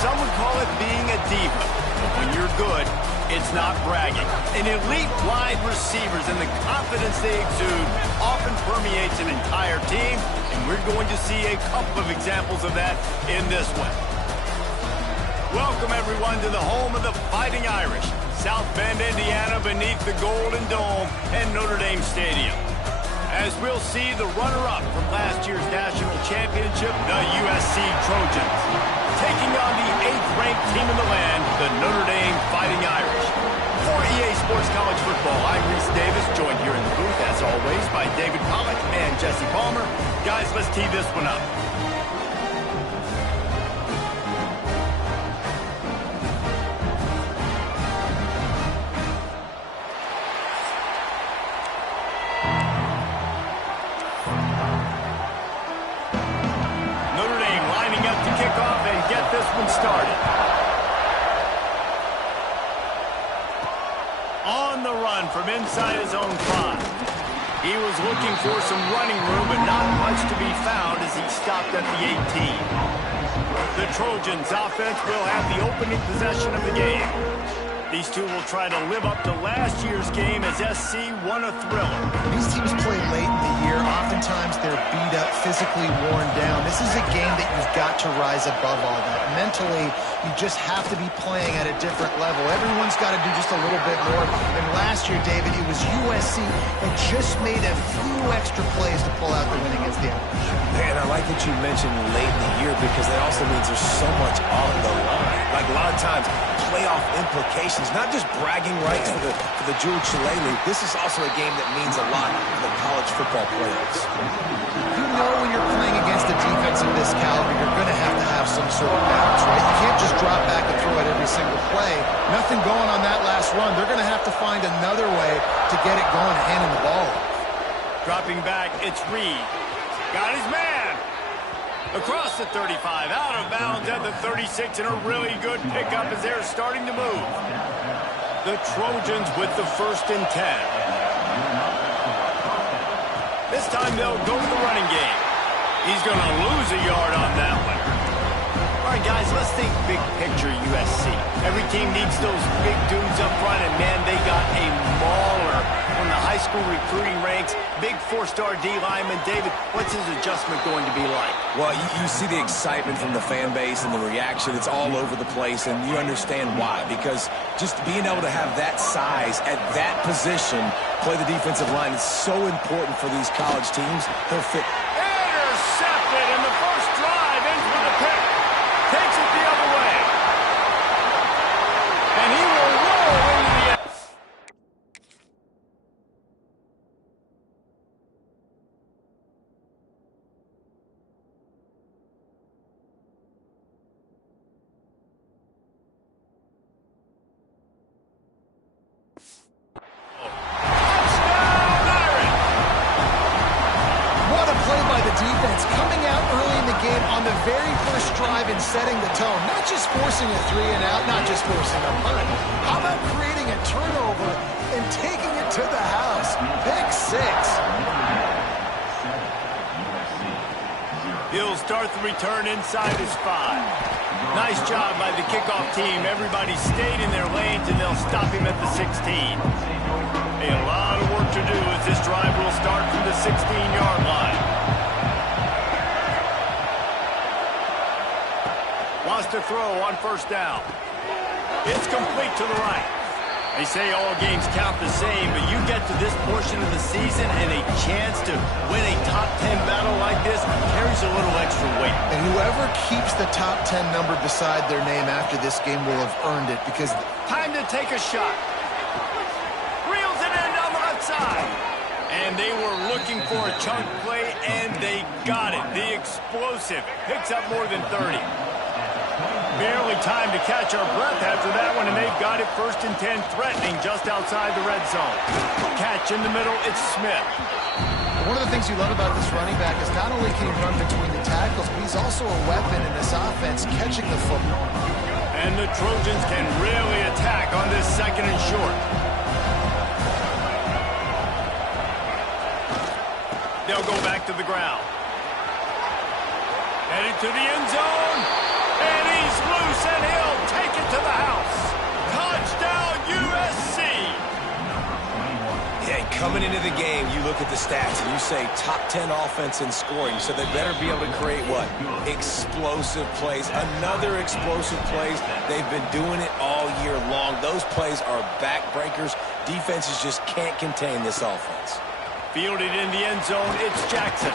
some would call it being a diva. But when you're good, it's not bragging. An elite wide receivers and the confidence they exude often permeates an entire team, and we're going to see a couple of examples of that in this one. Welcome, everyone, to the home of the Fighting Irish, South Bend, Indiana, beneath the Golden Dome and Notre Dame Stadium. As we'll see the runner-up from last year's national championship, the USC Trojans, taking on the 8th-ranked team in the land, the Notre Dame Fighting Irish. For EA Sports College Football, I'm Reese Davis, joined here in the booth, as always, by David Pollack and Jesse Palmer. Guys, let's tee this one up. Started. On the run from inside his own 5. He was looking for some running room, but not much to be found as he stopped at the 18. The Trojans offense will have the opening possession of the game. These two will try to live up to last year's game as SC won a thriller. These teams play late in the year. Oftentimes they're beat up, physically worn down. This is a game that you've got to rise above all that. Mentally, you just have to be playing at a different level. Everyone's got to do just a little bit more. And last year, David, it was USC that just made a few extra plays to pull out the win against the Irish. Man, I like that you mentioned late in the year because that also means there's so much on the line. Like a lot of times, playoff implications, not just bragging rights for the George Shillelagh. This is also a game that means a lot for the college football playoffs. You know when you're playing against a defense of this caliber, you're going to have some sort of balance, right? You can't just drop back and throw it every single play. Nothing going on that last run. They're going to have to find another way to get it going and handing the ball. Dropping back, it's Reed. Got his man. Across the 35, out of bounds at the 36, and a really good pickup as they're starting to move. The Trojans with the 1st and 10. This time they'll go to the running game. He's going to lose a yard on that one. All right, guys, let's think big picture USC. Every team needs those big dudes up front, and, man, they got a mauler from the high school recruiting ranks. Big 4-star D lineman. David, what's his adjustment going to be like? Well, you see the excitement from the fan base and the reaction. It's all over the place, and you understand why. Because just being able to have that size at that position, play the defensive line, is so important for these college teams. He'll fit. Intercepted, and the first drive ends with a pick. Takes it the other way. And he will roll into the end. Defense coming out early in the game on the very first drive and setting the tone. Not just forcing a 3-and-out, not just forcing a punt. How about creating a turnover and taking it to the house? Pick 6. He'll start the return inside his 5. Nice job by the kickoff team. Everybody stayed in their lanes, and they'll stop him at the 16. A lot of work to do as this drive will start from the 16-yard line. Wants to throw on 1st down. It's complete to the right. They say all games count the same, but you get to this portion of the season and a chance to win a top 10 battle like this carries a little extra weight. And whoever keeps the top 10 number beside their name after this game will have earned it because... Time to take a shot. Reels it in down the left side. And they were looking for a chunk play, and they got it. The explosive picks up more than 30. Barely time to catch our breath after that one, and they've got it 1st and 10, threatening just outside the red zone. Catch in the middle, it's Smith. One of the things you love about this running back is not only can he run between the tackles, but he's also a weapon in this offense, catching the football. And the Trojans can really attack on this 2nd and short. They'll go back to the ground. Headed to the end zone. And he's loose and he'll take it to the house. Touchdown, USC. Yeah, coming into the game, you look at the stats and you say top 10 offense in scoring, so they better be able to create what? Explosive plays. Another explosive plays. They've been doing it all year long. Those plays are backbreakers. Defenses just can't contain this offense. Fielded in the end zone, it's Jackson.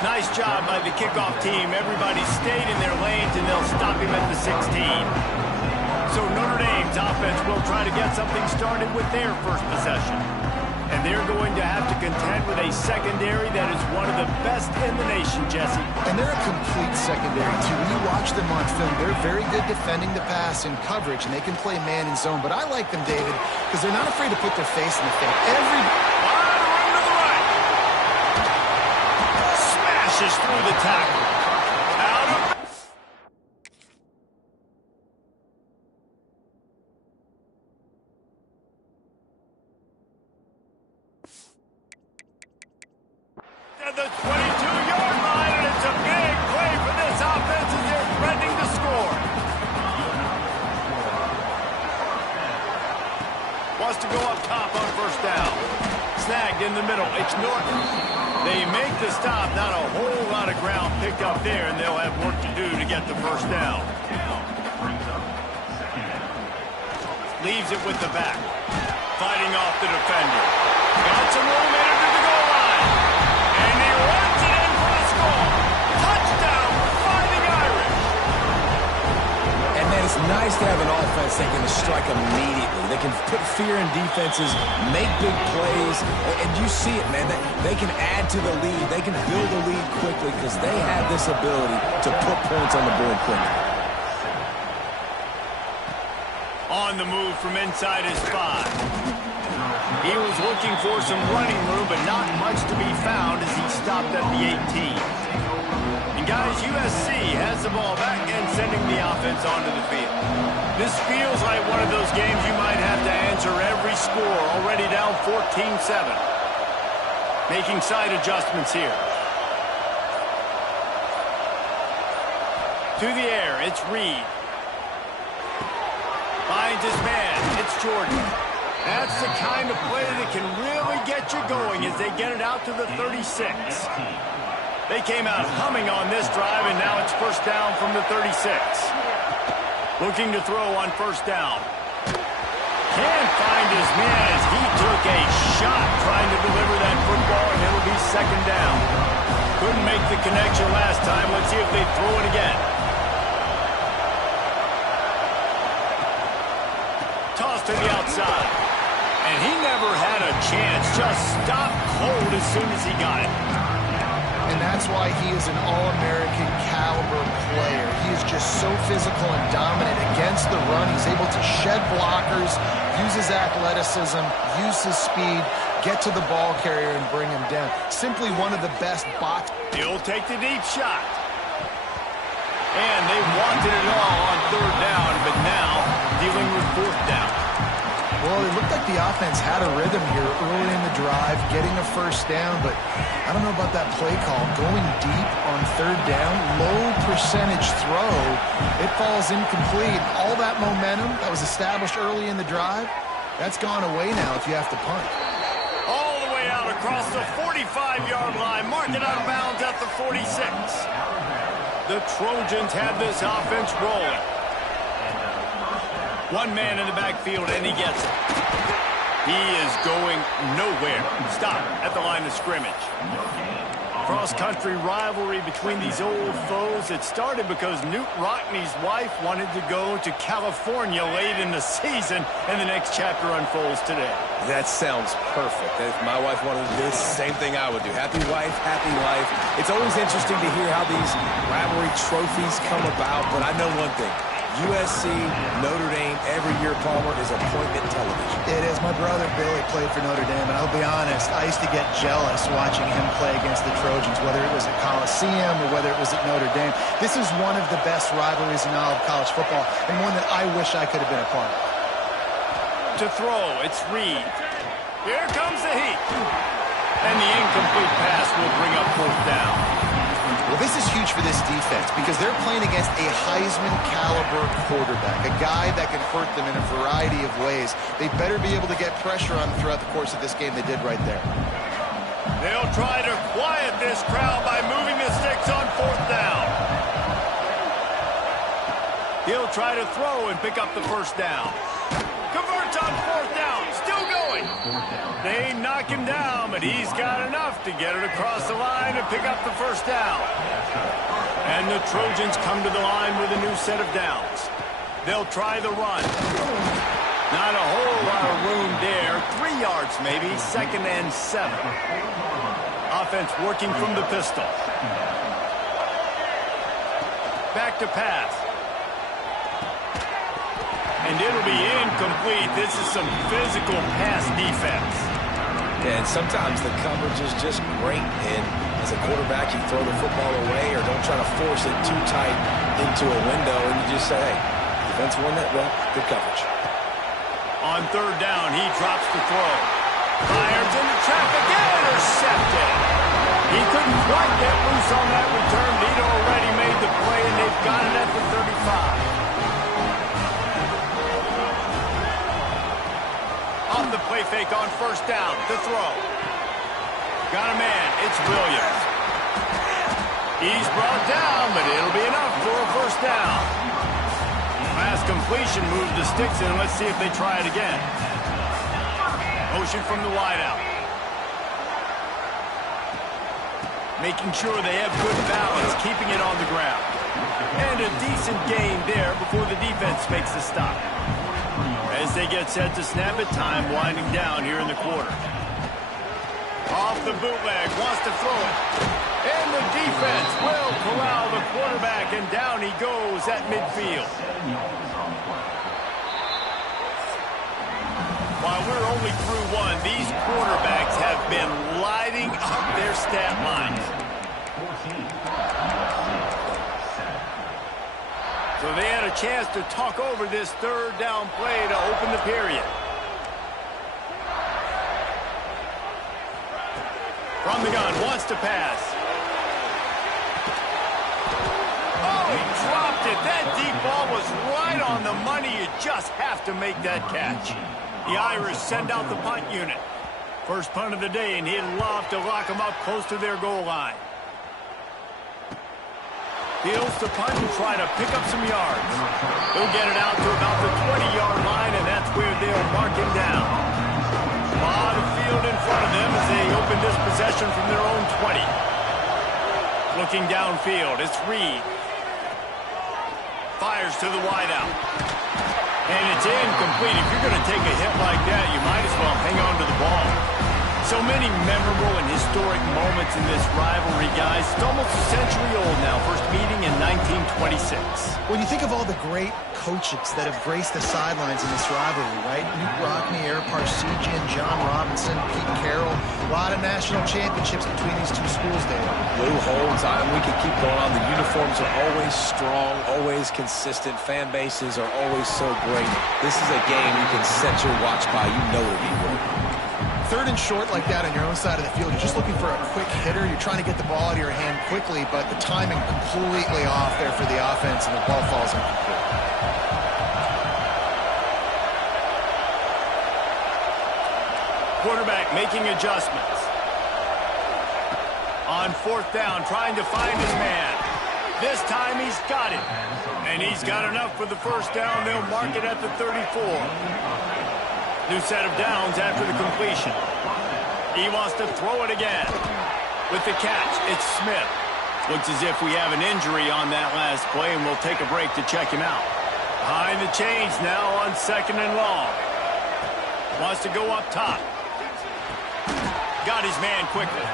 Nice job by the kickoff team. Everybody stayed in their lanes, and they'll stop him at the 16. So Notre Dame's offense will try to get something started with their first possession. And they're going to have to contend with a secondary that is one of the best in the nation, Jesse. And they're a complete secondary, too. When you watch them on film, they're very good defending the pass and coverage, and they can play man and zone. But I like them, David, because they're not afraid to put their face in the thing. Smashes through the tackle. Out of... At the 22-yard line, and it's a big play for this offense as they're threatening to score. Wants to go up top on first down. Snagged in the middle. It's Norton. They make the stop. Not a whole lot of ground picked up there, and they'll have work to do to get the first down. Leaves it with the back. Fighting off the defender. Got some room in it to the goal line. And he runs it in for the score. Touchdown, Fighting Irish. And man, it's nice to have an offense that can strike immediately. They can put fear in defenses, make big plays, and you see it, man. They can add to the lead. They can build a lead quickly because they have this ability to put points on the board quickly. On the move from inside his 5. He was looking for some running room, but not much to be found as he stopped at the 18. And guys, USC has the ball back and sending the offense onto the field. This feels like one of those games you might have to answer every score, already down 14-7. Making side adjustments here. To the air, it's Reed. Finds his man, it's Jordan. That's the kind of play that can really get you going as they get it out to the 36. They came out humming on this drive, and now it's first down from the 36. Looking to throw on first down. Can't find his man as he took a shot trying to deliver that football, and it'll be second down. Couldn't make the connection last time. Let's see if they throw it again. Toss to the outside. And he never had a chance. Just stopped cold as soon as he got it. And that's why he is an All-American caliber player. He is just so physical and dominant against the run. He's able to shed blockers, use his athleticism, use his speed, get to the ball carrier and bring him down. Simply one of the best box. He'll take the deep shot. And they wanted it all on third down, but now dealing with fourth down. Well, it looked like the offense had a rhythm here early in the drive, getting a first down, but I don't know about that play call. Going deep on third down, low percentage throw, it falls incomplete. All that momentum that was established early in the drive, that's gone away now if you have to punt. All the way out across the 45-yard line, marking out of bounds at the 46. The Trojans have this offense rolling. One man in the backfield, and he gets it. He is going nowhere. Stop at the line of scrimmage. Cross-country rivalry between these old foes. It started because Newt Rockney's wife wanted to go to California late in the season, and the next chapter unfolds today. That sounds perfect. If my wife wanted to do the same thing I would do. Happy wife, happy life. It's always interesting to hear how these rivalry trophies come about, but I know one thing. USC, Notre Dame, every year, Palmer, is appointment television. It is. My brother Billy played for Notre Dame, and I'll be honest, I used to get jealous watching him play against the Trojans, whether it was at Coliseum or whether it was at Notre Dame. This is one of the best rivalries in all of college football, and one that I wish I could have been a part of. To throw, it's Reed. Here comes the heat. And the incomplete pass will bring up fourth down. Well, this is huge for this defense because they're playing against a Heisman-caliber quarterback, a guy that can hurt them in a variety of ways. They better be able to get pressure on them throughout the course of this game. They did right there. They'll try to quiet this crowd by moving the sticks on 4th down. He'll try to throw and pick up the 1st down. Converts on 4th down. Still going. They knock him down, but he's got enough to get it across the line and pick up the 1st down. And the Trojans come to the line with a new set of downs. They'll try the run. Not a whole lot of room there. 3 yards maybe. 2nd and 7. Offense working from the pistol. Back to pass. And it'll be incomplete. This is some physical pass defense. Yeah, and sometimes the coverage is just great. And as a quarterback, you throw the football away or don't try to force it too tight into a window. And you just say, hey, defense won that well. Good coverage. On 3rd down, he drops the throw. Fires into traffic. Intercepted. He couldn't quite get loose on that return. He'd already made the play, and they've got it at the 35. Off the play fake on 1st down. The throw. Got a man. It's Williams. He's brought down, but it'll be enough for a 1st down. Pass completion, move the sticks in. Let's see if they try it again. Motion from the wideout. Making sure they have good balance, keeping it on the ground. And a decent gain there before the defense makes the stop. As they get set to snap it, time winding down here in the quarter. Off the bootleg, wants to throw it. And the defense will corral the quarterback, and down he goes at midfield. While we're only through 1, these quarterbacks have been lighting up their stat lines. So they had a chance to talk over this 3rd down play to open the period. From the gun, wants to pass. Oh, he dropped it. That deep ball was right on the money. You just have to make that catch. The Irish send out the punt unit. First punt of the day, and he'd love to lock them up close to their goal line. Fields to punt and try to pick up some yards. He'll get it out to about the 20-yard line, and that's where they'll mark him down. A lot of field in front of them as they open this possession from their own 20. Looking downfield, it's Reed. Fires to the wideout. And it's incomplete. If you're going to take a hit like that, you might as well hang on to the ball. So many memorable and historic moments in this rivalry, guys. It's almost a century old now. First meeting in 1926. When you think of all the great coaches that have graced the sidelines in this rivalry, right? Newt Rockne, Eric Parsegian, John Robinson, Pete Carroll. A lot of national championships between these two schools, Dave. Lou Holtz, we could keep going on. The uniforms are always strong, always consistent. Fan bases are always so great. This is a game you can set your watch by. You know it will. 3rd and short like that on your own side of the field, you're just looking for a quick hitter. You're trying to get the ball out of your hand quickly, but the timing completely off there for the offense, and the ball falls incomplete. Quarterback making adjustments. On 4th down, trying to find his man. This time he's got it. And he's got enough for the 1st down. They'll mark it at the 34. New set of downs after the completion. He wants to throw it again. With the catch, it's Smith. Looks as if we have an injury on that last play, and we'll take a break to check him out. Behind the chains now on 2nd and long. Wants to go up top. Got his man quickly.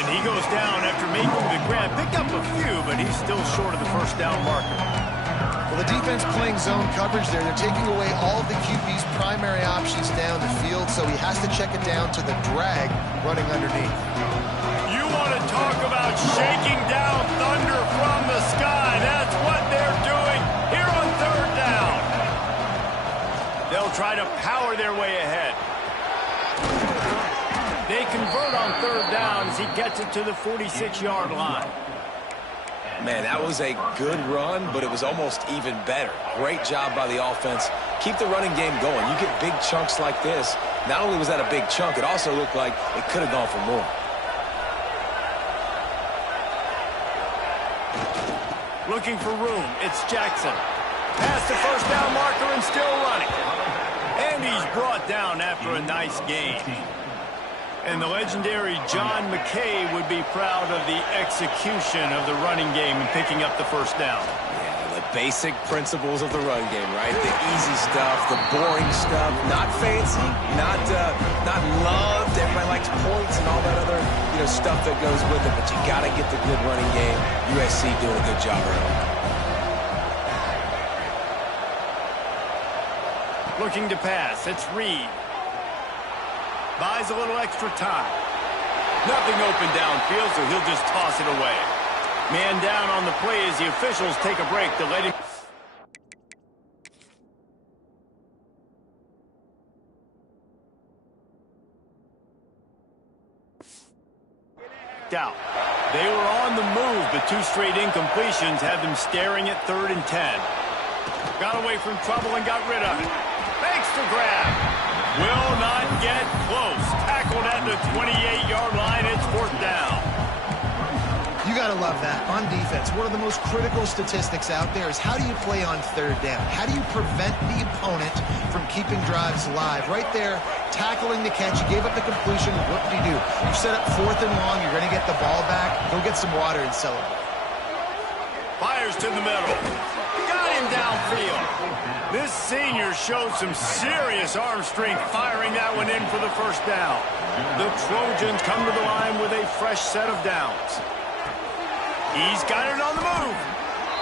And he goes down after making the grab. Picked up a few, but he's still short of the 1st down marker. Well, the defense playing zone coverage there. They're taking away all of the QB's primary options down the field, so he has to check it down to the drag running underneath. You want to talk about shaking down thunder from the sky. That's what they're doing here on 3rd down. They'll try to power their way ahead. They convert on 3rd down as he gets it to the 46-yard line. Man, that was a good run, but it was almost even better. Great job by the offense. Keep the running game going. You get big chunks like this. Not only was that a big chunk, it also looked like it could have gone for more. Looking for room. It's Jackson. Past the first down marker and still running. And he's brought down after a nice gain. And the legendary John McKay would be proud of the execution of the running game and picking up the first down. Yeah, the basic principles of the run game, right? The easy stuff, the boring stuff, not fancy, not loved. Everybody likes points and all that other stuff that goes with it, but you got to get the good running game. USC doing a good job early. Looking to pass. It's Reed. Buys a little extra time. Nothing open downfield, so he'll just toss it away. Man down on the play as the officials take a break to let him... out. They were on the move, but two straight incompletions have them staring at 3rd and 10. Got away from trouble and got rid of it. Makes the grab. Will not get close. Tackled at the 28-yard line. It's 4th down. You got to love that. On defense, one of the most critical statistics out there is how do you play on 3rd down? How do you prevent the opponent from keeping drives alive? Right there, tackling the catch. You gave up the completion. Whoop-de-doo. You set up 4th and long. You're going to get the ball back. Go get some water and celebrate. Fires to the middle. Got him downfield. This senior showed some serious arm strength firing that one in for the first down. The Trojans come to the line with a fresh set of downs. He's got it on the move.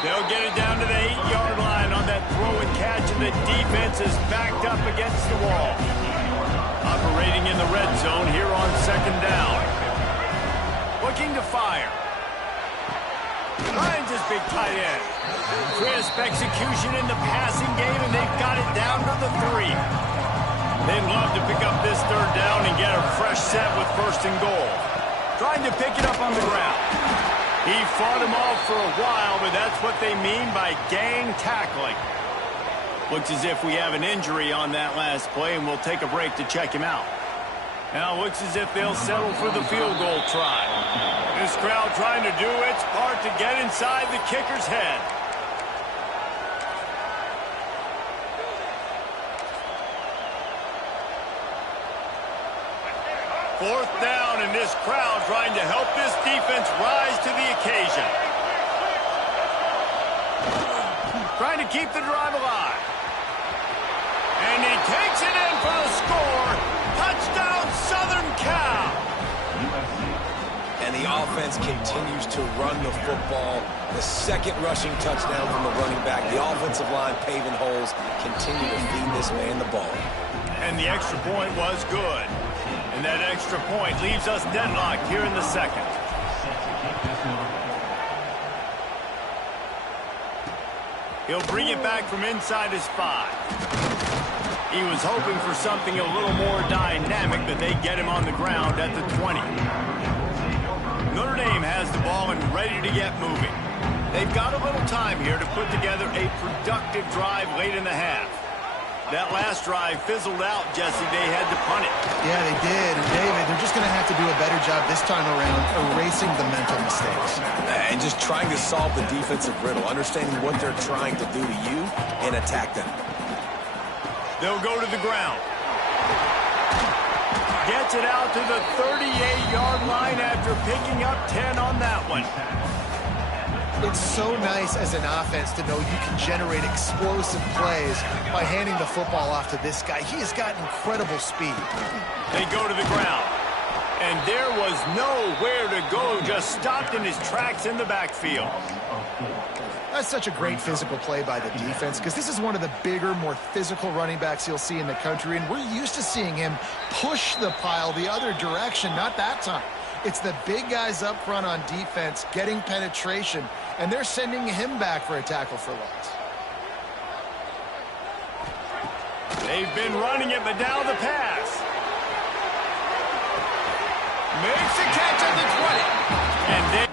They'll get it down to the 8-yard line on that throw and catch, and the defense is backed up against the wall. Operating in the red zone here on 2nd down. Looking to fire. Finds his big tight end. Crisp execution in the passing game, and they've got it down to the 3. They'd love to pick up this 3rd down and get a fresh set with 1st and goal. Trying to pick it up on the ground. He fought him off for a while, but that's what they mean by gang tackling. Looks as if we have an injury on that last play, and we'll take a break to check him out. Now looks as if they'll settle for the field goal try. This crowd trying to do its part to get inside the kicker's head. Fourth down, and this crowd trying to help this defense rise to the occasion. Trying to keep the drive alive. And he takes it in for the score. Touchdown, Southern Cal. And the offense continues to run the football. The 2nd rushing touchdown from the running back. The offensive line paving holes. Continue to feed this man the ball. And the extra point was good. And that extra point leaves us deadlocked here in the 2nd. He'll bring it back from inside his 5. He was hoping for something a little more dynamic, but they get him on the ground at the 20. Notre Dame has the ball and ready to get moving. They've got a little time here to put together a productive drive late in the half. That last drive fizzled out, Jesse. They had to punt it. Yeah, they did. And David, they're just going to have to do a better job this time around erasing the mental mistakes. And just trying to solve the defensive riddle, understanding what they're trying to do to you and attack them. They'll go to the ground. Gets it out to the 38-yard line after picking up 10 on that one. It's so nice as an offense to know you can generate explosive plays by handing the football off to this guy. He has got incredible speed. They go to the ground. And there was nowhere to go, just stopped in his tracks in the backfield. That's such a great physical play by the defense because this is one of the bigger, more physical running backs you'll see in the country, and we're used to seeing him push the pile the other direction, not that time. It's the big guys up front on defense getting penetration, and they're sending him back for a tackle for loss. They've been running it, but now the pass. Makes the catch at the 20. And then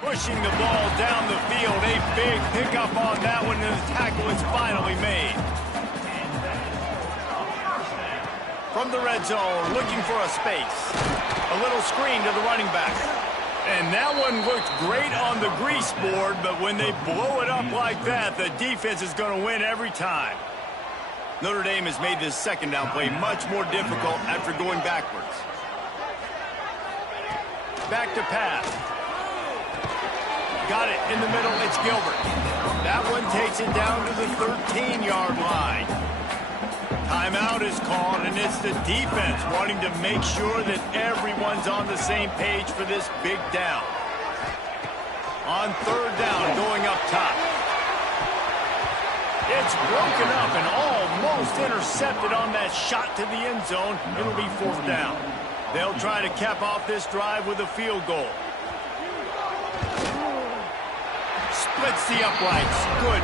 Pushing the ball down the field. A big pickup on that one, and the tackle is finally made. From the red zone, looking for a space. A little screen to the running back. And that one looked great on the grease board, but when they blow it up like that, the defense is going to win every time. Notre Dame has made this second down play much more difficult after going backwards. Back to pass. Got it in the middle. It's Gilbert. That one takes it down to the 13-yard line. Timeout is called, and it's the defense wanting to make sure that everyone's on the same page for this big down. On third down, going up top. It's broken up and almost intercepted on that shot to the end zone. It'll be fourth down. They'll try to cap off this drive with a field goal. Splits the uprights. Good.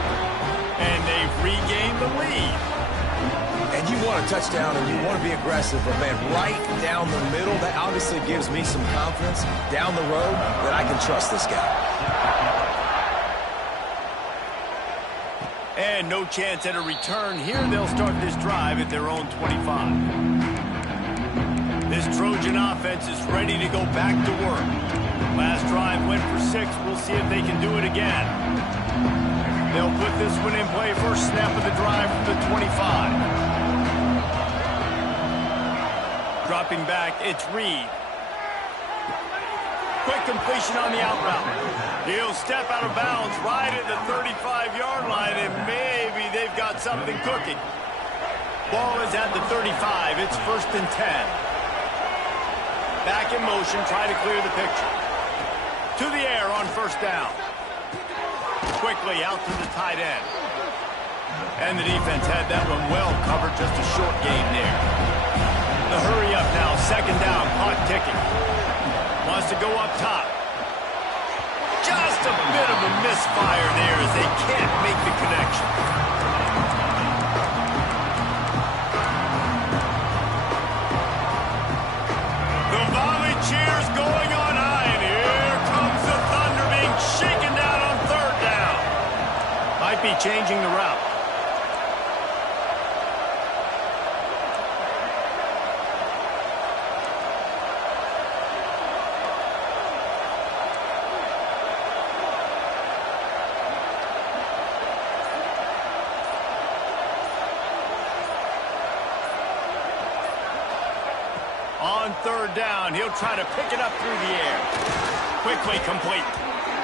And they've regained the lead. And you want a touchdown and you want to be aggressive, but man, right down the middle, that obviously gives me some confidence down the road that I can trust this guy. And no chance at a return here. They'll start this drive at their own 25. This Trojan offense is ready to go back to work. Last drive went for 6. We'll see if they can do it again. They'll put this one in play. First snap of the drive from the 25. Dropping back, it's Reed. Quick completion on the out route. He'll step out of bounds right at the 35-yard line, and maybe they've got something cooking. Ball is at the 35. It's 1st and 10. Back in motion, try to clear the picture. To the air on first down. Quickly out to the tight end. And the defense had that one well covered, just a short gain there. The hurry up now, second down, clock ticking. Wants to go up top. Just a bit of a misfire there as they can't make the connection. The volley cheers going on high, and here comes the Thunder being shaken down on third down. Might be changing the route. On third down, he'll try to pick it up through the air. Quickly complete.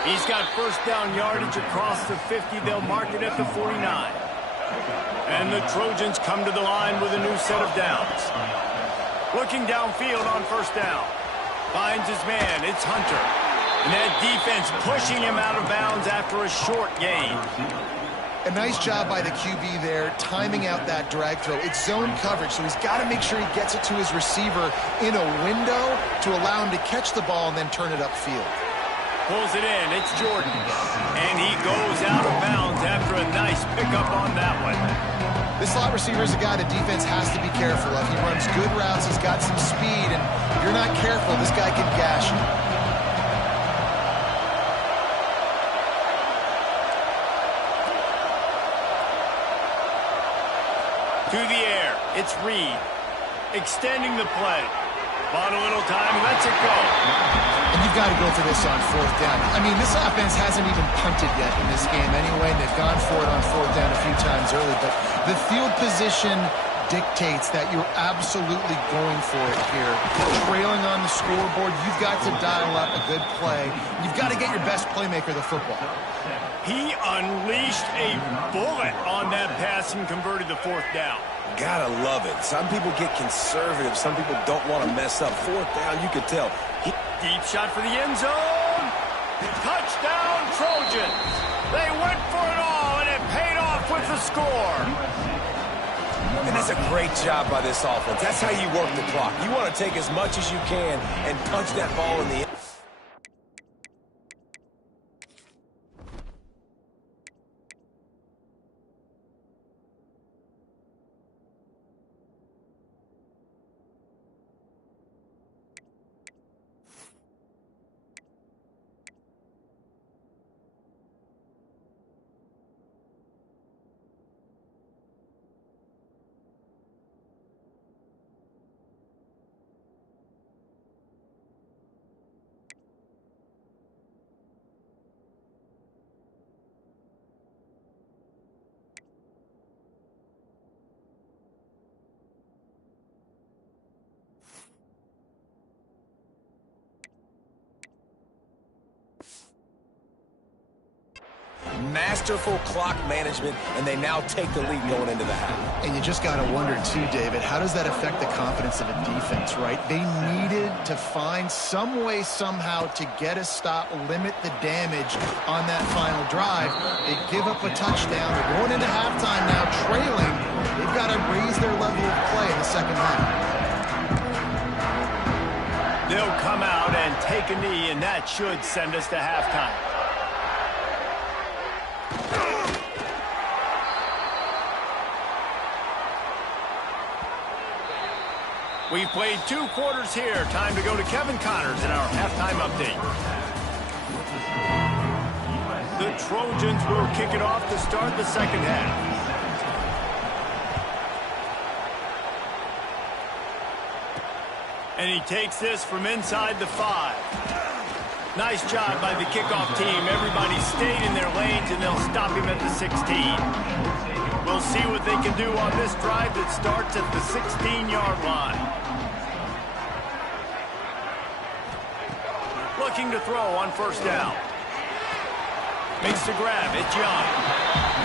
He's got first down yardage across the 50. They'll mark it at the 49. And the Trojans come to the line with a new set of downs. Looking downfield on first down. Finds his man. It's Hunter. And that defense pushing him out of bounds after a short gain. A nice job by the QB there, timing out that drag throw. It's zone coverage, so he's got to make sure he gets it to his receiver in a window to allow him to catch the ball and then turn it upfield. Pulls it in. It's Jordan. And he goes out of bounds after a nice pickup on that one. This slot receiver is a guy the defense has to be careful of. He runs good routes. He's got some speed, and if you're not careful, this guy can gash you. To the air, it's Reed. Extending the play. Bought a little time, lets it go. And you've got to go for this on fourth down. I mean, this offense hasn't even punted yet in this game anyway, and they've gone for it on fourth down a few times early. But the field position dictates that you're absolutely going for it here. Trailing on the scoreboard, you've got to dial up a good play. You've got to get your best playmaker the football. He unleashed a bullet on that pass and converted the fourth down. Gotta love it. Some people get conservative. Some people don't want to mess up. Fourth down, you could tell. Deep shot for the end zone. Touchdown, Trojans. They went for it all, and it paid off with the score. And that's a great job by this offense. That's how you work the clock. You want to take as much as you can and punch that ball in the end. Masterful clock management, and they now take the lead going into the half. And you just got to wonder, too, David, how does that affect the confidence of a defense, right? They needed to find some way, somehow, to get a stop, limit the damage on that final drive. They give up a touchdown. They're going into halftime now, trailing. They've got to raise their level of play in the second half. They'll come out and take a knee, and that should send us to halftime. We've played 2 quarters here. Time to go to Kevin Connors in our halftime update. The Trojans will kick it off to start the second half. And he takes this from inside the 5. Nice job by the kickoff team. Everybody stayed in their lanes, and they'll stop him at the 16. We'll see what they can do on this drive that starts at the 16-yard line. Looking to throw on first down. Makes the grab. It's Young.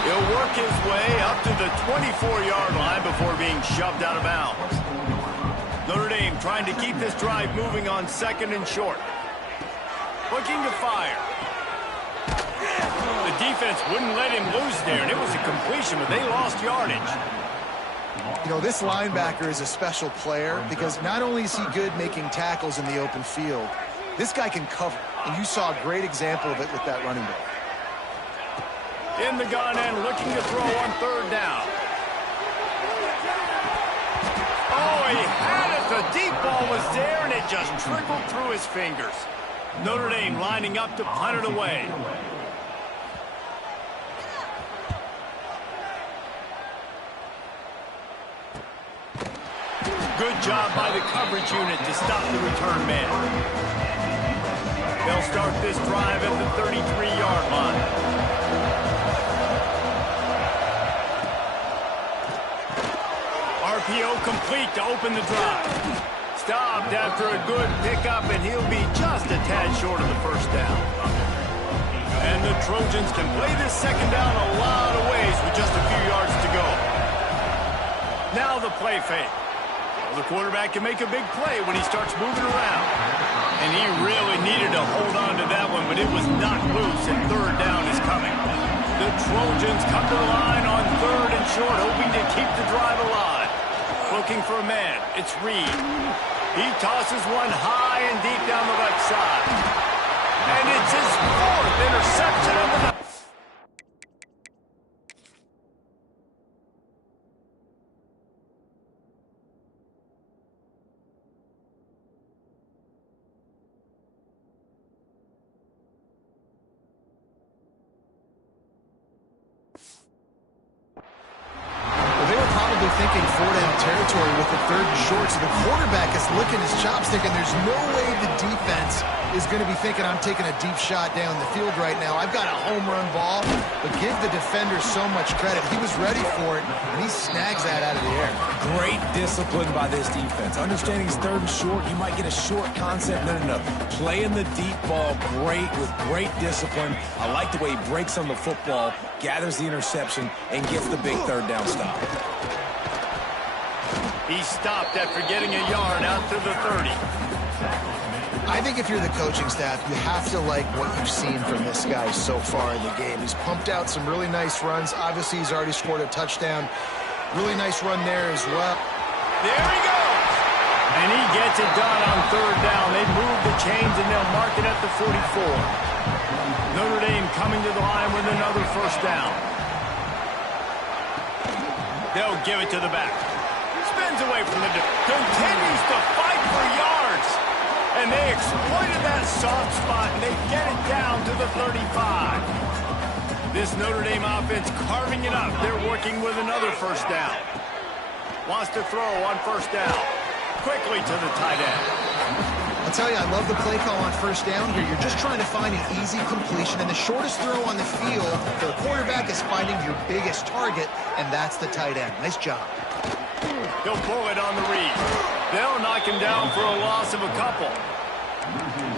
He'll work his way up to the 24-yard line before being shoved out of bounds. Notre Dame trying to keep this drive moving on second and short. Looking to fire. The defense wouldn't let him loose there, and it was a completion, but they lost yardage. You know, this linebacker is a special player because not only is he good making tackles in the open field, this guy can cover, and you saw a great example of it with that running back. In the gun and looking to throw on third down. Oh, he had it. The deep ball was there, and it just trickled through his fingers. Notre Dame lining up to punt it away. Good job by the coverage unit to stop the return man. They'll start this drive at the 33-yard line. RPO complete to open the drive. Stopped after a good pickup, and he'll be just a tad short of the first down. And the Trojans can play this second down a lot of ways with just a few yards to go. Now the play fake. The quarterback can make a big play when he starts moving around. And he really needed to hold on to that one, but it was not loose, and third down is coming. The Trojans come to the line on third and short, hoping to keep the drive alive. Looking for a man. It's Reed. He tosses one high and deep down the left side. And it's his 4th interception of the night. Thinking 4-down territory with the third and short, so the quarterback is licking his chops, thinking there's no way the defense is going to be thinking, I'm taking a deep shot down the field right now. I've got a home run ball, but give the defender so much credit. He was ready for it, and he snags that out of the air. Great discipline by this defense. Understanding it's third and short, you might get a short concept. No. Playing the deep ball great with great discipline. I like the way he breaks on the football, gathers the interception, and gets the big third down stop. He stopped after getting a yard out to the 30. I think if you're the coaching staff, you have to like what you've seen from this guy so far in the game. He's pumped out some really nice runs. Obviously, he's already scored a touchdown. Really nice run there as well. There he goes. And he gets it done on third down. They move the chains, and they'll mark it at the 44. Notre Dame coming to the line with another first down. They'll give it to the back. Spins away from the continues to fight for yards. And they exploited that soft spot, and they get it down to the 35. This Notre Dame offense carving it up. They're working with another first down. Wants to throw on first down. Quickly to the tight end. I'll tell you, I love the play call on first down here. You're just trying to find an easy completion, and the shortest throw on the field for the quarterback is finding your biggest target, and that's the tight end. Nice job. He'll pull it on the read. They'll knock him down for a loss of a couple.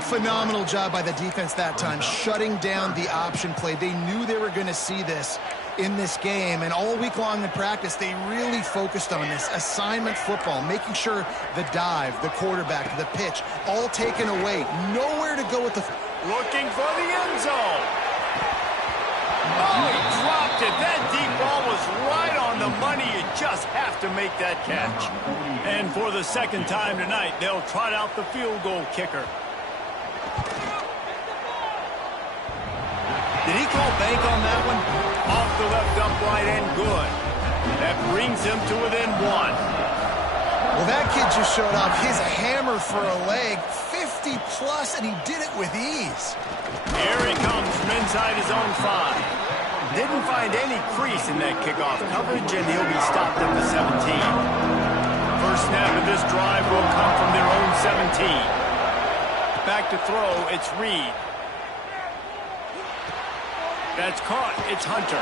Phenomenal job by the defense that time, shutting down the option play. They knew they were going to see this in this game, and all week long in practice, they really focused on this assignment football, making sure the dive, the quarterback, the pitch, all taken away. Nowhere to go with the... Looking for the end zone. Oh, he dropped it. That deep ball was right on the money. You just have to make that catch. And for the second time tonight, they'll trot out the field goal kicker. Did he call bank on that one? Off the left upright and good. That brings him to within one. Well, that kid just showed off his hammer for a leg, 50 plus, and he did it with ease. Here he comes from inside his own 5. Didn't find any crease in that kickoff coverage, and he'll be stopped at the 17. First snap of this drive will come from their own 17. Back to throw, it's Reed. That's caught, it's Hunter.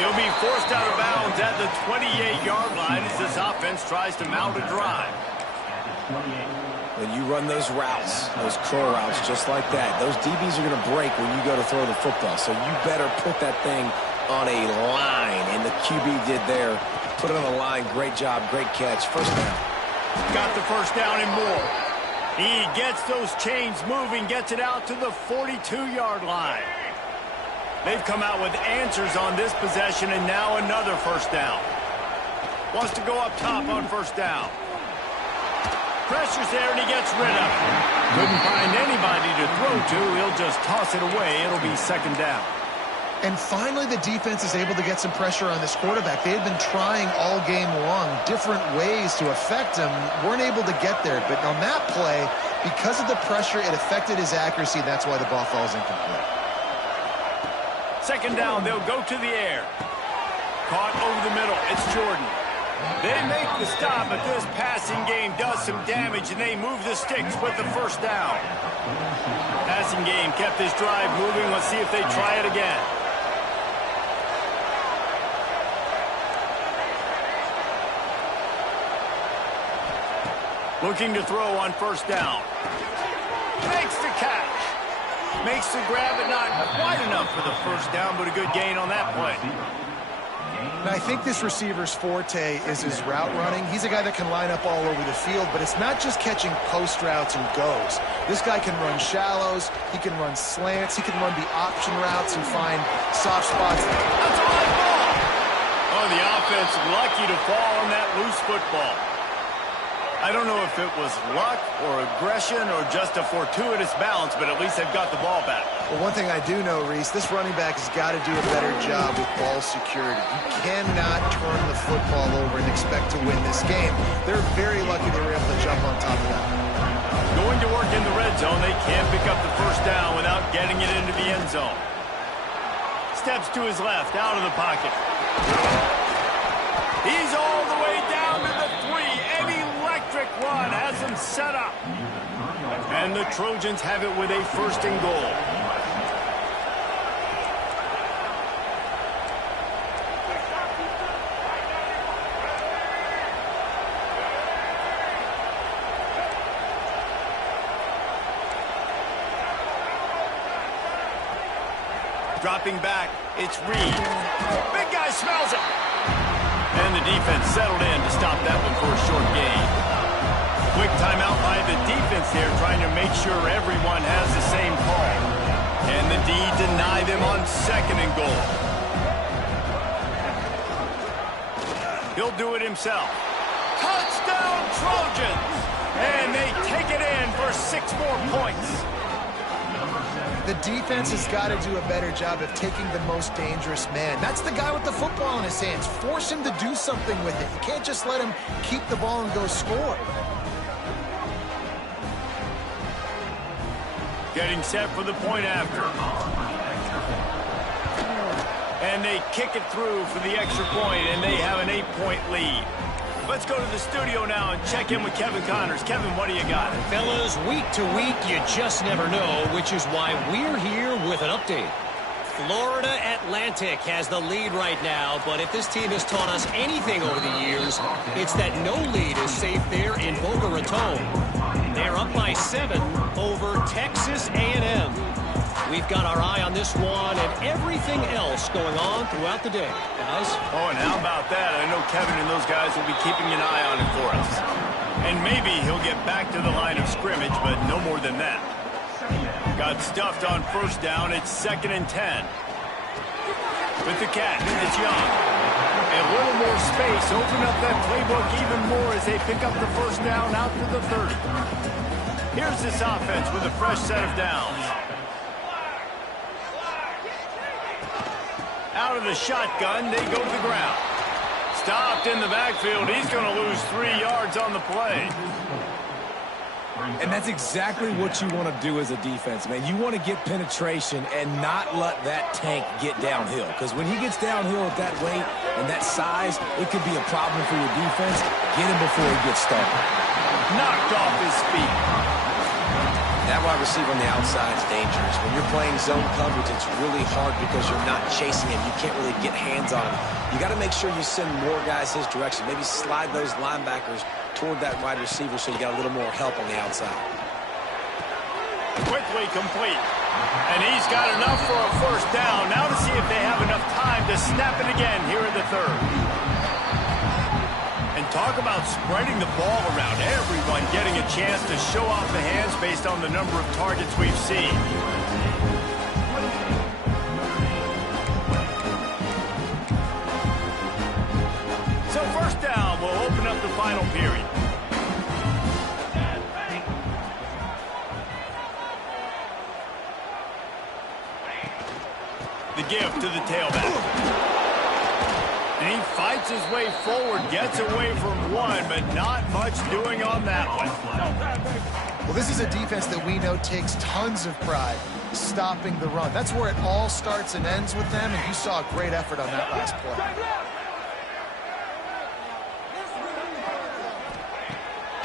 He'll be forced out of bounds at the 28-yard line as this offense tries to mount a drive. When you run those routes, those curl routes just like that, those DBs are going to break when you go to throw the football. So you better put that thing on a line, and the QB did there. Put it on the line. Great job, great catch. First down. Got the first down and more. He gets those chains moving, gets it out to the 42-yard line. They've come out with answers on this possession, and now another first down. Wants to go up top on first down. Pressure's there, and he gets rid of it. Couldn't find anybody to throw to. He'll just toss it away. It'll be second down. And finally, the defense is able to get some pressure on this quarterback. They had been trying all game long, different ways to affect him. Weren't able to get there. But on that play, because of the pressure, it affected his accuracy. That's why the ball falls incomplete. Second down, they'll go to the air. Caught over the middle. It's Jordan. They make the stop, but this passing game does some damage, and they move the sticks with the first down. Passing game kept this drive moving. Let's see if they try it again. Looking to throw on first down. Makes the catch. Makes the grab, but not quite enough for the first down, but a good gain on that play. And I think this receiver's forte is his route running. He's a guy that can line up all over the field, but it's not just catching post routes and goes. This guy can run shallows, he can run slants, he can run the option routes and find soft spots. That's a high ball. Oh, the offense lucky to fall on that loose football. I don't know if it was luck or aggression or just a fortuitous balance, but at least they've got the ball back. Well, one thing I do know, Reese, this running back has got to do a better job with ball security. You cannot turn the football over and expect to win this game. They're very lucky they were able to jump on top of that. Going to work in the red zone, they can't pick up the first down without getting it into the end zone. Steps to his left, out of the pocket. He's all the way down to the 3. An electric run has him set up. And And the Trojans have it with a 1st and goal. Dropping back, it's Reed. Big guy smells it. And the defense settled in to stop that one for a short gain. Quick timeout by the defense here, trying to make sure everyone has the same call. And the D deny them on 2nd and goal. He'll do it himself. Touchdown Trojans! And they take it in for 6 more points. The defense has got to do a better job of taking the most dangerous man. That's the guy with the football in his hands. Force him to do something with it. You can't just let him keep the ball and go score. Getting set for the point after. And they kick it through for the extra point, and they have an 8-point lead. Let's go to the studio now and check in with Kevin Connors. Kevin, what do you got? Fellas, week to week, you just never know, which is why we're here with an update. Florida Atlantic has the lead right now, but if this team has taught us anything over the years, it's that no lead is safe there in Boca Raton. They're up by 7 over Texas A&M. We've got our eye on this one and everything else going on throughout the day, guys. Oh, and how about that? I know Kevin and those guys will be keeping an eye on it for us. And maybe he'll get back to the line of scrimmage, but no more than that. Got stuffed on 1st down. It's 2nd and 10. With the catch, it's Young. A little more space. Open up that playbook even more as they pick up the 1st down out to the 30. Here's this offense with a fresh set of downs. Out of the shotgun, they go to the ground. Stopped in the backfield. He's going to lose 3 yards on the play. And that's exactly what you want to do as a defense, man. You want to get penetration and not let that tank get downhill. Because when he gets downhill at that weight and that size, it could be a problem for your defense. Get him before he gets started. Knocked off his feet. That wide receiver on the outside is dangerous. When you're playing zone coverage, it's really hard because you're not chasing him. You can't really get hands on him. You got to make sure you send more guys his direction. Maybe slide those linebackers toward that wide receiver so you got a little more help on the outside. Quickly complete. And he's got enough for a 1st down. Now to see if they have enough time to snap it again here in the 3rd. And talk about spreading the ball around. Everyone getting a chance to show off the hands based on the number of targets we've seen. So 1st down will open up the final period. The give to the tailback. And he fights his way forward, gets away from one, but not much doing on that one. Well, this is a defense that we know takes tons of pride stopping the run. That's where it all starts and ends with them, and you saw a great effort on that last play.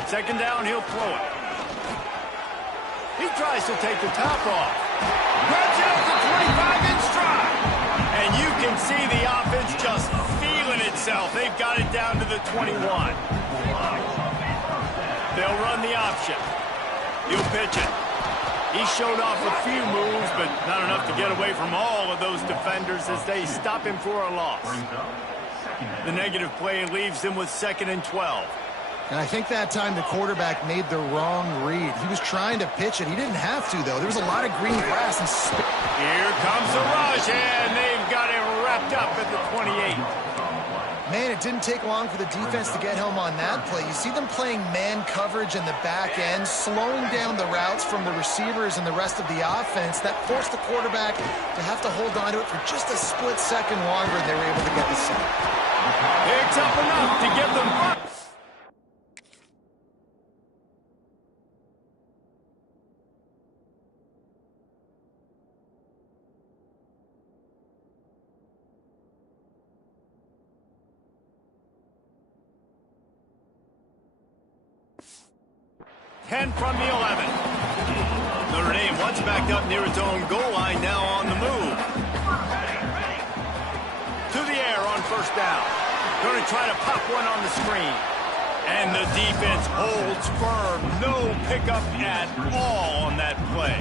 Second down, he'll throw it. He tries to take the top off. Grabs it at the 25 in stride. And you can see the offense just feeling itself. They've got it down to the 21. They'll run the option. He'll pitch it. He showed off a few moves, but not enough to get away from all of those defenders as they stop him for a loss. The negative play leaves him with 2nd and 12. And I think that time the quarterback made the wrong read. He was trying to pitch it. He didn't have to, though. There was a lot of green grass. And here comes the rush, and they've got him wrapped up at the 28. Man, it didn't take long for the defense to get home on that play. You see them playing man coverage in the back end, slowing down the routes from the receivers and the rest of the offense. That forced the quarterback to have to hold on to it for just a split second longer, and they were able to get the sack. Picks up enough to give them... from the 11. Once back up near its own goal line, now on the move. To the air on first down. Going to try to pop one on the screen. And the defense holds firm. No pickup at all on that play.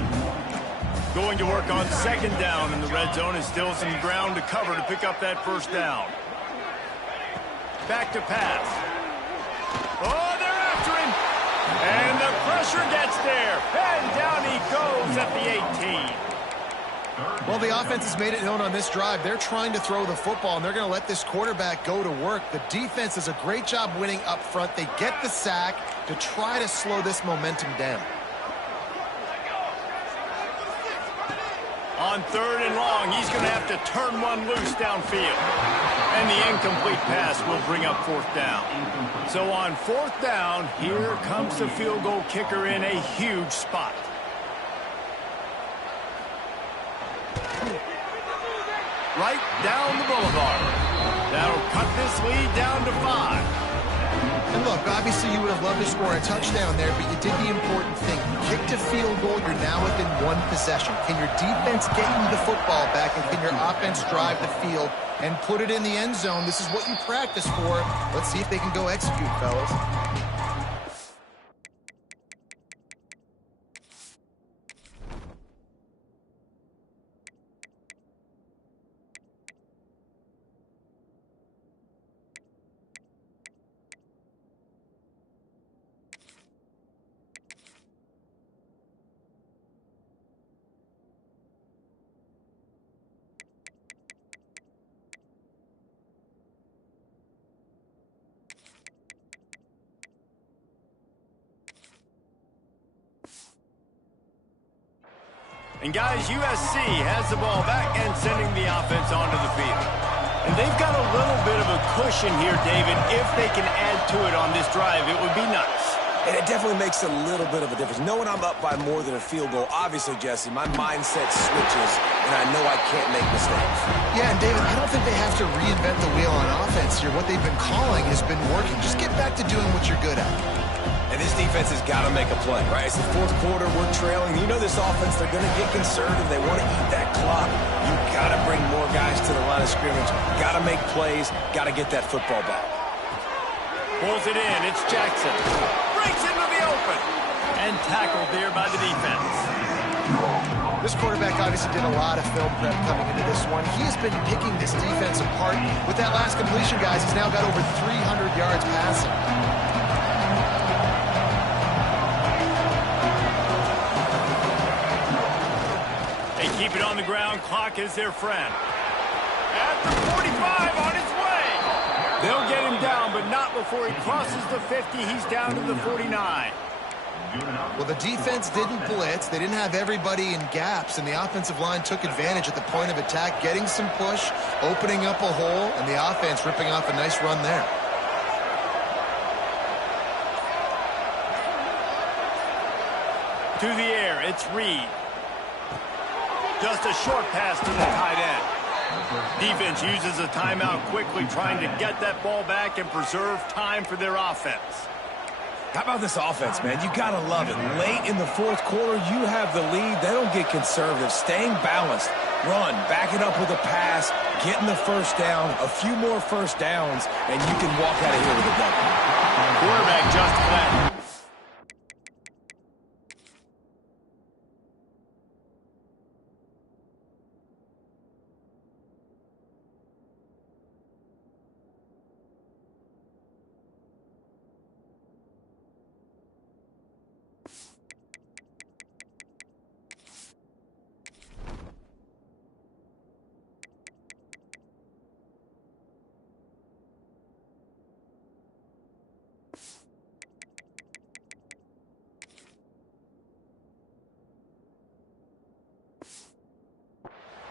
Going to work on second down in the red zone, and still some ground to cover to pick up that first down. Back to pass. Oh, they're after him. And the pressure gets there. And down he goes at the 18. Well, the offense has made it known on this drive. They're trying to throw the football, and they're going to let this quarterback go to work. The defense does a great job winning up front. They get the sack to try to slow this momentum down. On third and long, he's going to have to turn one loose downfield. And the incomplete pass will bring up fourth down. So on fourth down, here comes the field goal kicker in a huge spot. Right down the boulevard. That'll cut this lead down to 5. And look, obviously you would have loved to score a touchdown there, but you did the important thing. You kicked a field goal, you're now within one possession. Can your defense get you the football back, and can your offense drive the field and put it in the end zone? This is what you practice for. Let's see if they can go execute, fellas. And guys, USC has the ball back and sending the offense onto the field. And they've got a little bit of a cushion here, David. If they can add to it on this drive, it would be nice. And it definitely makes a little bit of a difference. Knowing I'm up by more than a field goal, obviously, Jesse, my mindset switches, and I know I can't make mistakes. Yeah, and David, I don't think they have to reinvent the wheel on offense here. What they've been calling has been working. Just get back to doing what you're good at. And this defense has got to make a play, right? It's the fourth quarter. We're trailing. You know this offense, they're going to get conservative. They want to eat that clock. You got to bring more guys to the line of scrimmage. Got to make plays. Got to get that football back. Pulls it in. It's Jackson. Breaks into the open. And tackled there by the defense. This quarterback obviously did a lot of film prep coming into this one. He has been picking this defense apart. With that last completion, guys, he's now got over 300 yards passing. Keep it on the ground. Clock is their friend. At the 45, on his way. They'll get him down, but not before he crosses the 50. He's down to the 49. Well, the defense didn't blitz. They didn't have everybody in gaps, and the offensive line took advantage at the point of attack, getting some push, opening up a hole, and the offense ripping off a nice run there. To the air, it's Reed. Just a short pass to the tight end. Defense uses a timeout quickly, trying to get that ball back and preserve time for their offense. How about this offense, man? You got to love it. Late in the fourth quarter, you have the lead. They don't get conservative. Staying balanced. Run, back it up with a pass, getting the first down, a few more first downs, and you can walk out of here with a W. Quarterback just flat.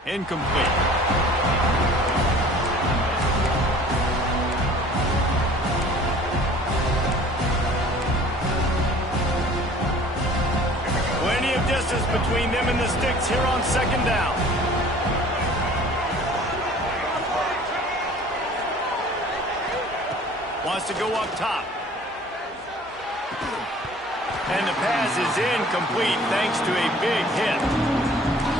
Incomplete. Plenty of distance between them and the sticks here on second down. Wants to go up top. And the pass is incomplete thanks to a big hit.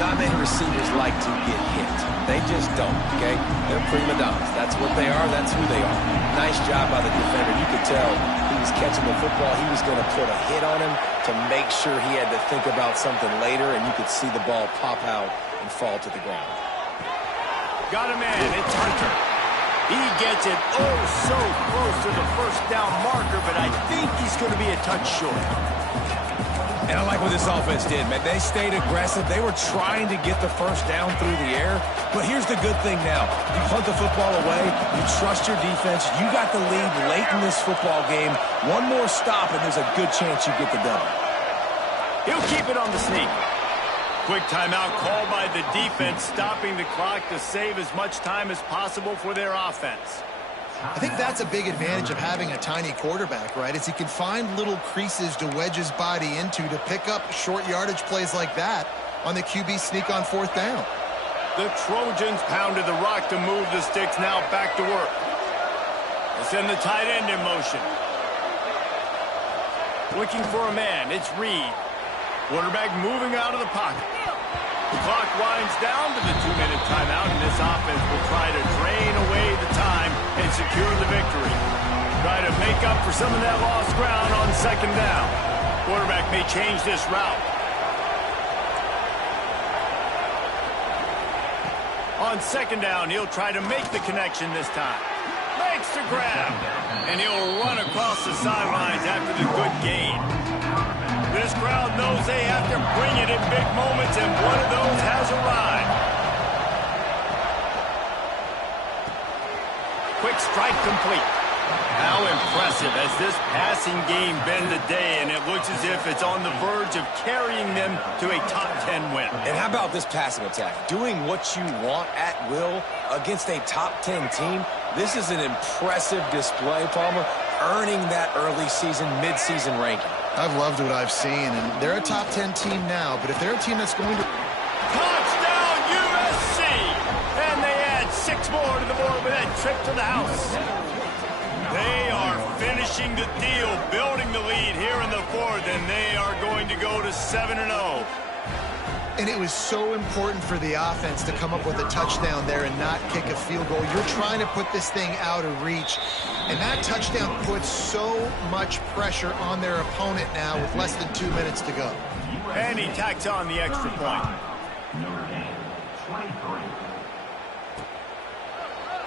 Not many receivers like to get hit. They just don't, okay? They're prima donnas. That's what they are. That's who they are. Nice job by the defender. You could tell he was catching the football. He was going to put a hit on him to make sure he had to think about something later, and you could see the ball pop out and fall to the ground. Got a man. It's Hunter. He gets it oh so close to the first down marker, but I think he's going to be a touch short. And I like what this offense did, man. They stayed aggressive. They were trying to get the first down through the air. But here's the good thing now. You punt the football away. You trust your defense. You got the lead late in this football game. One more stop, and there's a good chance you get the W. He'll keep it on the sneak. Quick timeout called by the defense, stopping the clock to save as much time as possible for their offense. I think that's a big advantage of having a tiny quarterback, right? Is he can find little creases to wedge his body into to pick up short yardage plays like that on the QB sneak on fourth down. The Trojans pounded the rock to move the sticks, now back to work. They send the tight end in motion. Looking for a man, it's Reed. Quarterback moving out of the pocket. The clock winds down to the 2-minute timeout, and this offense will try to drain away the time and secure the victory. Try to make up for some of that lost ground on second down. Quarterback may change this route. On second down, he'll try to make the connection this time. Makes the grab, and he'll run across the sidelines after the good gain. This crowd knows they have to bring it in big moments, and one of those has arrived. Quick strike complete. How impressive has this passing game been today, and it looks as if it's on the verge of carrying them to a top 10 win. And how about this passing attack? Doing what you want at will against a top 10 team. This is an impressive display, Palmer, earning that early season, mid-season ranking. I've loved what I've seen, and they're a top 10 team now, but if they're a team that's going to... Touchdown, USC! And they add 6 more to the board with that trip to the house. They are finishing the deal, building the lead here in the fourth, and they are going to go to 7-0. And it was so important for the offense to come up with a touchdown there and not kick a field goal. You're trying to put this thing out of reach, and that touchdown puts so much pressure on their opponent now with less than 2 minutes to go. And he tacks on the extra point. Notre Dame, 23.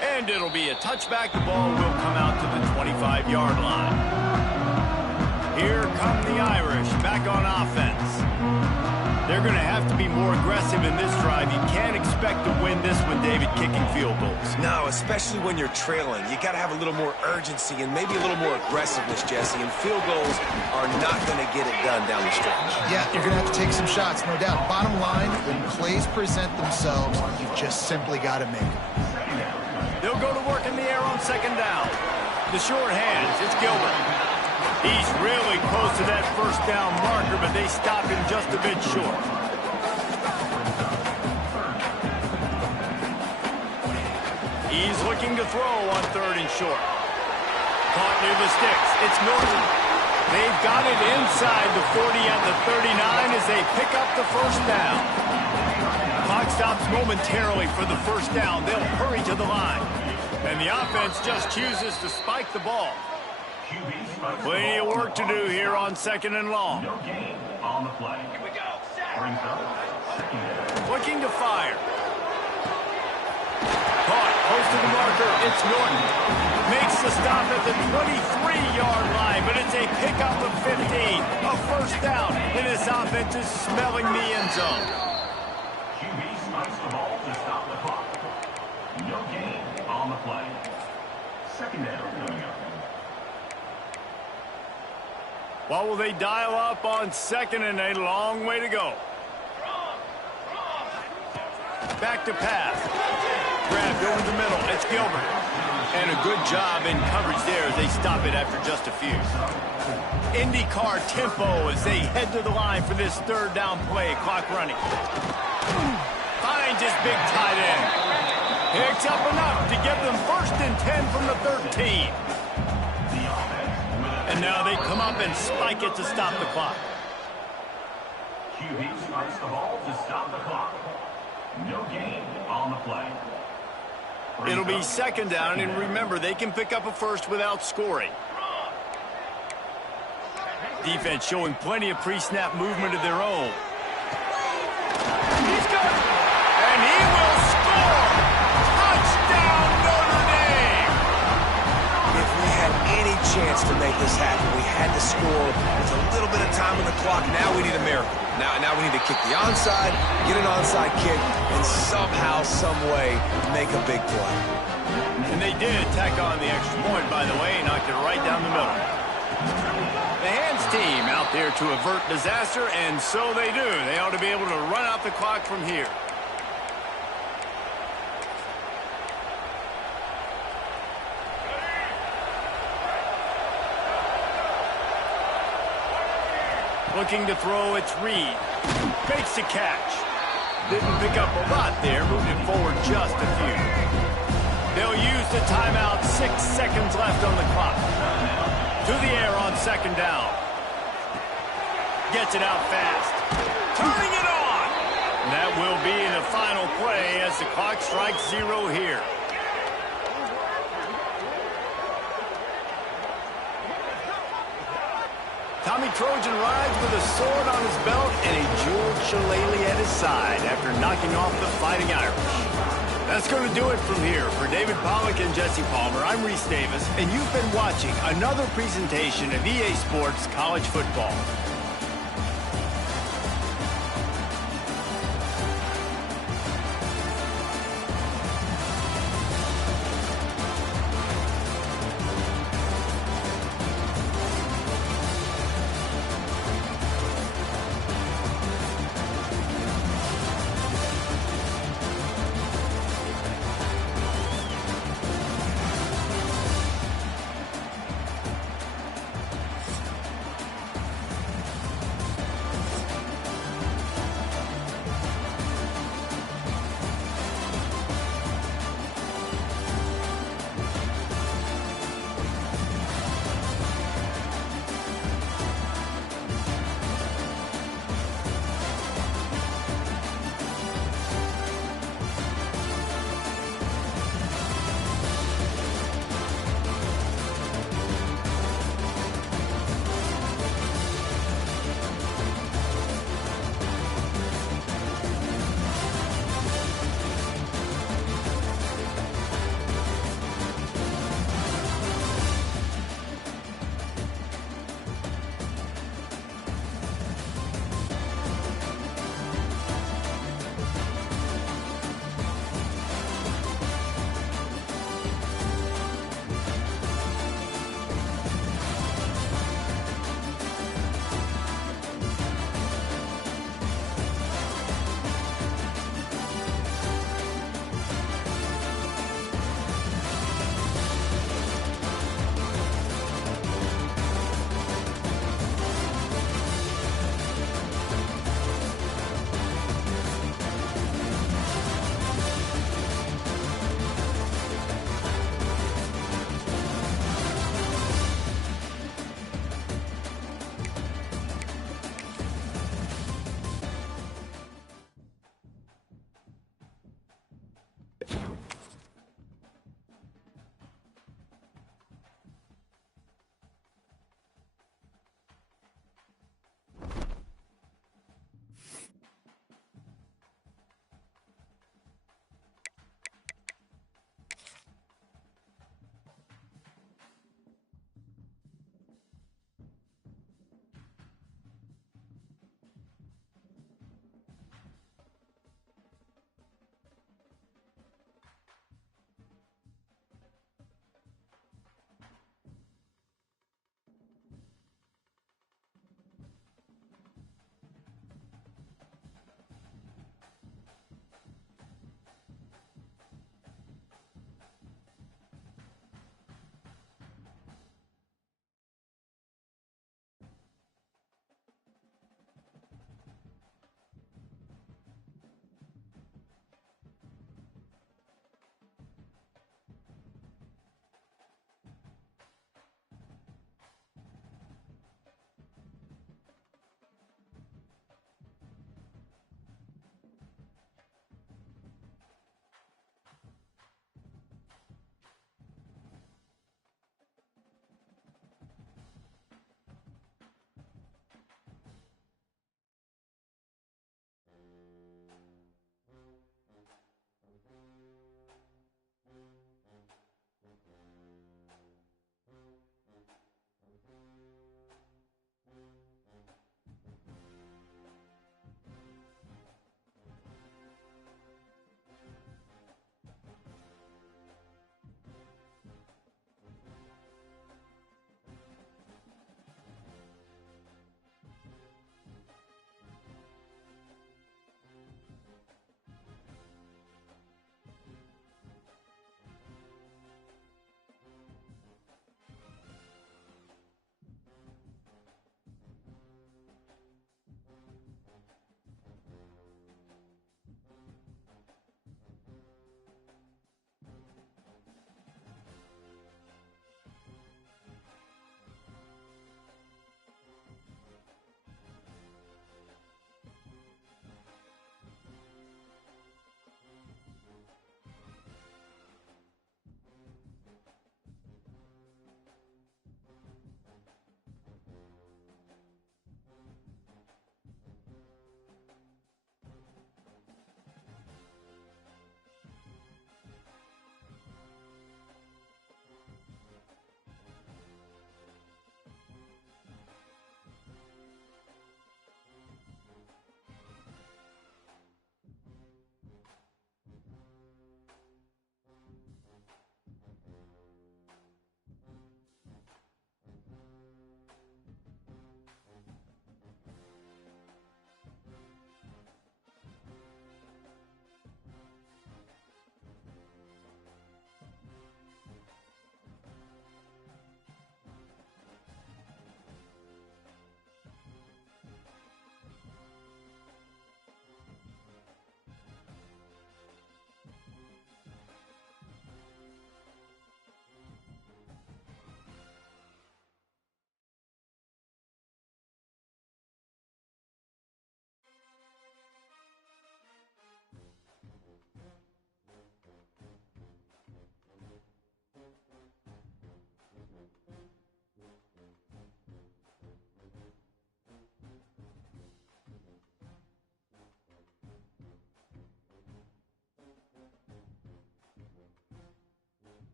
And it'll be a touchback. The ball will come out to the 25-yard line. Here come the Irish back on offense. They're going to have to be more aggressive in this drive. You can't expect to win this one, David, kicking field goals. No, especially when you're trailing. You got to have a little more urgency and maybe a little more aggressiveness, Jesse. And field goals are not going to get it done down the stretch. Yeah, you're going to have to take some shots, no doubt. Bottom line, when plays present themselves, you just simply got to make them. They'll go to work in the air on second down. The short hands, it's Gilbert. He's really close to that first down marker, but they stop him just a bit short. He's looking to throw on 3rd and short. Caught near the sticks. It's Norton. They've got it inside the 40 at the 39 as they pick up the first down. Clock stops momentarily for the first down. They'll hurry to the line. And the offense just chooses to spike the ball. Plenty of work to do here on 2nd and long. No gain on the play. Here we go. Brings up secondary. Looking to fire. Caught close to the marker. It's Norton. Makes the stop at the 23-yard line, but it's a pickup of 15. A first down, and this offense is smelling the end zone. QB spikes the ball to stop the clock. No gain on the play. Secondary coming up. What will they dial up on 2nd and a long way to go? Back to pass. Grabbed over the middle. It's Gilbert. And a good job in coverage there as they stop it after just a few. IndyCar tempo as they head to the line for this 3rd down play. Clock running. Finds his big tight end. Picks up enough to give them 1st and 10 from the 13. The offense with a And now they come up and spike it to stop the clock. QB spikes the ball to stop the clock. No gain on the play. It'll be second down, and remember, they can pick up a first without scoring. Defense showing plenty of pre-snap movement of their own. He's good! And he will score! Touchdown, Notre Dame! If we had any chance to make this happen, we had to score with a little bit of time on the clock. Now we need a miracle. Now we need to kick the onside, get an onside kick, and somehow, some way, make a big play. And they did tack on the extra point, by the way, knocked it right down the middle. The hands team out there to avert disaster, and so they do. They ought to be able to run out the clock from here. Looking to throw, it's Reed. Fakes the catch. Didn't pick up a lot there, moved it forward just a few. They'll use the timeout, 6 seconds left on the clock. To the air on second down. Gets it out fast. Turning it on! And that will be the final play as the clock strikes 0 here. Tommy Trojan rides with a sword on his belt and a jeweled shillelagh at his side after knocking off the Fighting Irish. That's going to do it from here. For David Pollack and Jesse Palmer, I'm Reese Davis, and you've been watching another presentation of EA Sports College Football.